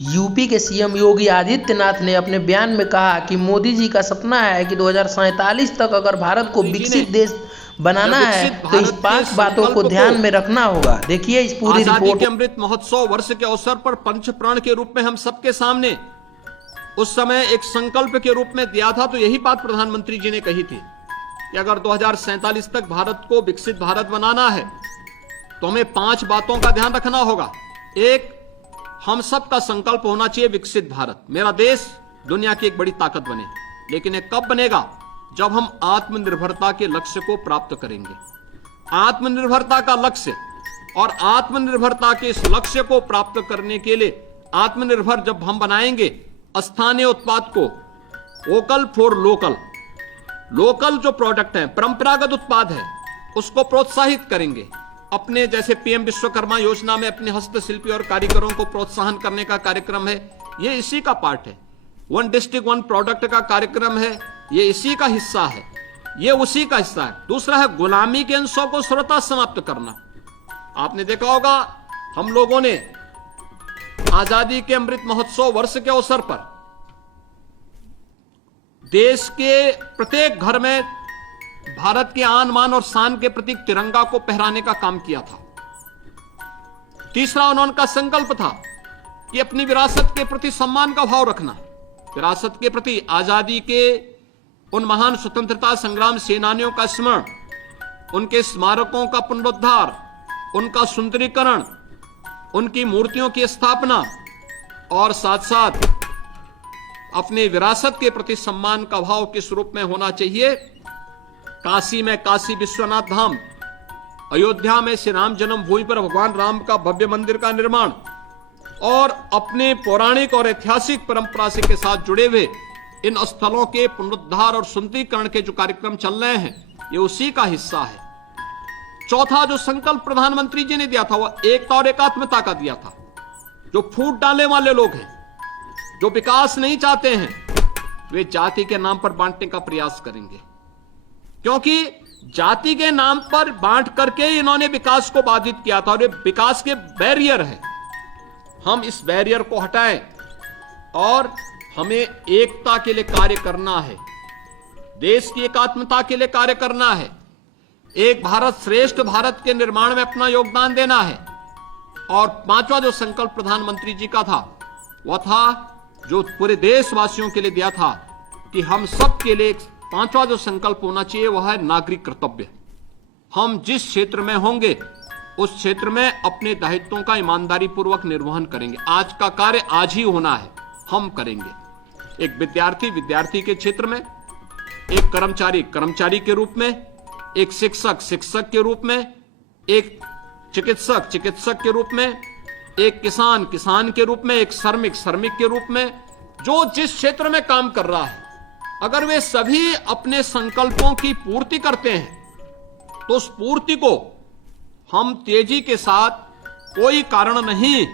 UP के CM Yogi Adityanath ने अपने बयान में कहा कि मोदी जी का सपना है कि 2047 तक अगर भारत को विकसित देश बनाना है तो इस 5 बातों को ध्यान में रखना होगा। देखिए इस पूरी आजादी रिपोर्ट। के अमृत महोत्सव वर्ष के अवसर पर पंच प्रण के रूप में हम सबके सामने उस समय एक संकल्प के रूप में दिया था, तो यही बात प्रधानमंत्री जी ने कही थी कि अगर 2047 तक भारत को विकसित भारत बनाना है तो हमें 5 बातों का ध्यान रखना होगा। एक, हम सबका संकल्प होना चाहिए विकसित भारत, मेरा देश दुनिया की एक बड़ी ताकत बने। लेकिन ये कब बनेगा? जब हम आत्मनिर्भरता के लक्ष्य को प्राप्त करेंगे। आत्मनिर्भरता का लक्ष्य और आत्मनिर्भरता के इस लक्ष्य को प्राप्त करने के लिए आत्मनिर्भर जब हम बनाएंगे, स्थानीय उत्पाद को, वोकल फॉर लोकल, लोकल जो प्रोडक्ट है, परंपरागत उत्पाद है, उसको प्रोत्साहित करेंगे। अपने जैसे पीएम विश्वकर्मा योजना में अपने हस्तशिल्पी और कारीगरों को प्रोत्साहन करने का कार्यक्रम है, ये इसी का पार्ट है। 1 डिस्ट्रिक्ट 1 प्रोडक्ट का कार्यक्रम है, ये इसी का हिस्सा है, ये उसी का हिस्सा है। दूसरा है गुलामी के अंशों को सर्वथा समाप्त करना। आपने देखा होगा हम लोगों ने आजादी के अमृत महोत्सव वर्ष के अवसर पर देश के प्रत्येक घर में भारत के आन मान और शान के प्रतीक तिरंगा को फहराने का काम किया था। तीसरा, उनका संकल्प था कि अपनी विरासत के प्रति सम्मान का भाव रखना, विरासत के प्रति, आजादी के उन महान स्वतंत्रता संग्राम सेनानियों का स्मरण, उनके स्मारकों का पुनरुद्धार, उनका सुंदरीकरण, उनकी मूर्तियों की स्थापना और साथ साथ अपने विरासत के प्रति सम्मान का भाव किस रूप में होना चाहिए। काशी में काशी विश्वनाथ धाम, अयोध्या में श्री राम जन्मभूमि पर भगवान राम का भव्य मंदिर का निर्माण और अपने पौराणिक और ऐतिहासिक परंपरा से के साथ जुड़े हुए इन स्थलों के पुनरुद्धार और सुंदरीकरण के जो कार्यक्रम चल रहे हैं, ये उसी का हिस्सा है। चौथा जो संकल्प प्रधानमंत्री जी ने दिया था वह एकता और एकात्मता का दिया था। जो फूट डालने वाले लोग हैं, जो विकास नहीं चाहते हैं, वे जाति के नाम पर बांटने का प्रयास करेंगे, क्योंकि जाति के नाम पर बांट करके इन्होंने विकास को बाधित किया था और ये विकास के बैरियर है। हम इस बैरियर को हटाएं और हमें एकता के लिए कार्य करना है, देश की एकात्मता के लिए कार्य करना है, एक भारत श्रेष्ठ भारत के निर्माण में अपना योगदान देना है। और 5वां जो संकल्प प्रधानमंत्री जी का था वह था जो पूरे देशवासियों के लिए दिया था कि हम सब के लिए 5वां जो संकल्प होना चाहिए वह है नागरिक कर्तव्य। हम जिस क्षेत्र में होंगे उस क्षेत्र में अपने दायित्वों का ईमानदारी पूर्वक निर्वहन करेंगे। आज का कार्य आज ही होना है, हम करेंगे। एक विद्यार्थी विद्यार्थी के क्षेत्र में, एक कर्मचारी कर्मचारी के रूप में, एक शिक्षक शिक्षक के रूप में, एक चिकित्सक चिकित्सक के रूप में, एक किसान किसान के रूप में, एक श्रमिक श्रमिक के रूप में, जो जिस क्षेत्र में काम कर रहा है, अगर वे सभी अपने संकल्पों की पूर्ति करते हैं तो उस पूर्ति को हम तेजी के साथ, कोई कारण नहीं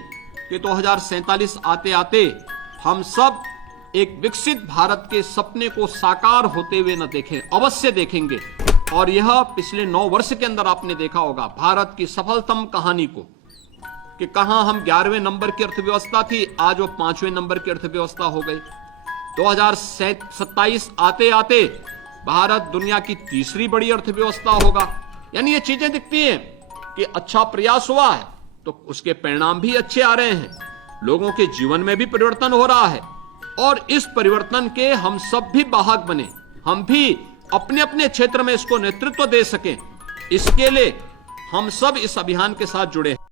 कि 2047 आते आते हम सब एक विकसित भारत के सपने को साकार होते हुए न देखें, अवश्य देखेंगे। और यह पिछले 9 वर्ष के अंदर आपने देखा होगा भारत की सफलतम कहानी को, कि कहां हम 11वें नंबर की अर्थव्यवस्था थी, आज वो 5वें नंबर की अर्थव्यवस्था हो गई। 2027 आते आते भारत दुनिया की तीसरी बड़ी अर्थव्यवस्था होगा। यानी ये चीजें दिखती हैं कि अच्छा प्रयास हुआ है तो उसके परिणाम भी अच्छे आ रहे हैं, लोगों के जीवन में भी परिवर्तन हो रहा है और इस परिवर्तन के हम सब भी वाहक बने, हम भी अपने अपने क्षेत्र में इसको नेतृत्व दे सकें, इसके लिए हम सब इस अभियान के साथ जुड़े हैं।